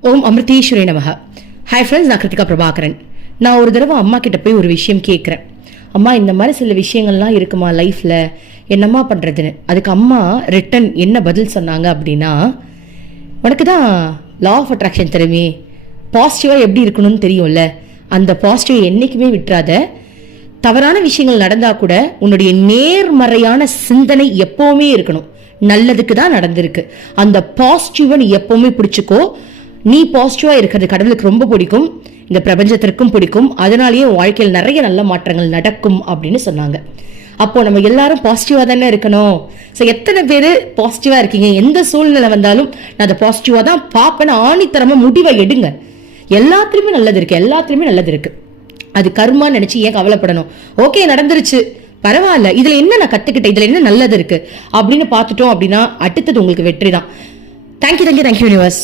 ஓம் அமிர்தீஸ்வரி நமக. Hi friends நான் கிருத்திகா பிரபாகரன். நான் ஒரு தடவை அம்மா கிட்ட போய் ஒரு விஷயம் கேட்குறேன் அம்மா இந்த மாதிரி சில விஷயங்கள்லாம் இருக்குமா லைஃப்பில் என்னம்மா பண்ணுறதுன்னு அதுக்கு அம்மா ரிட்டன் என்ன பதில் சொன்னாங்க அப்படின்னா உனக்கு தான் லா ஆஃப் அட்ராக்ஷன் தெரியுமே பாசிட்டிவாக எப்படி இருக்கணும்னு தெரியும்ல. அந்த பாசிட்டிவ் என்றைக்குமே விட்டுறாத. தவறான விஷயங்கள் நடந்தால் கூட உன்னுடைய நேர்மறையான சிந்தனை எப்போவுமே இருக்கணும். நல்லதுக்கு தான் நடந்திருக்கு. அந்த பாசிட்டிவை நீ எப்போவுமே பிடிச்சிக்கோ. நீ பாசிட்டிவாக இருக்கிறது கடவுளுக்கு ரொம்ப பிடிக்கும். இந்த பிரபஞ்சத்திற்கும் பிடிக்கும். அதனாலேயே வாழ்க்கையில் நிறைய நல்ல மாற்றங்கள் நடக்கும் அப்படின்னு சொன்னாங்க. அப்போ நம்ம எல்லாரும் பாசிட்டிவாக தானே இருக்கணும். ஸோ எத்தனை பேர் பாசிட்டிவாக இருக்கீங்க? எந்த சூழ்நிலை வந்தாலும் நான் அதை பாசிட்டிவாக தான் பார்ப்பேன்னு ஆணித்தரமாக முடிவை எடுங்க. எல்லாத்துலேயுமே நல்லது இருக்குது எல்லாத்துலேயுமே நல்லது இருக்குது அது கர்மா நினச்சி ஏன் கவலைப்படணும்? ஓகே நடந்துருச்சு. பரவாயில்ல. இதில் என்ன நான் கற்றுக்கிட்டேன் இதில் என்ன நல்லது இருக்குது அப்படின்னு பார்த்துட்டோம் அப்படின்னா அடுத்தது உங்களுக்கு வெற்றி தான். Thank you thank you thank you universe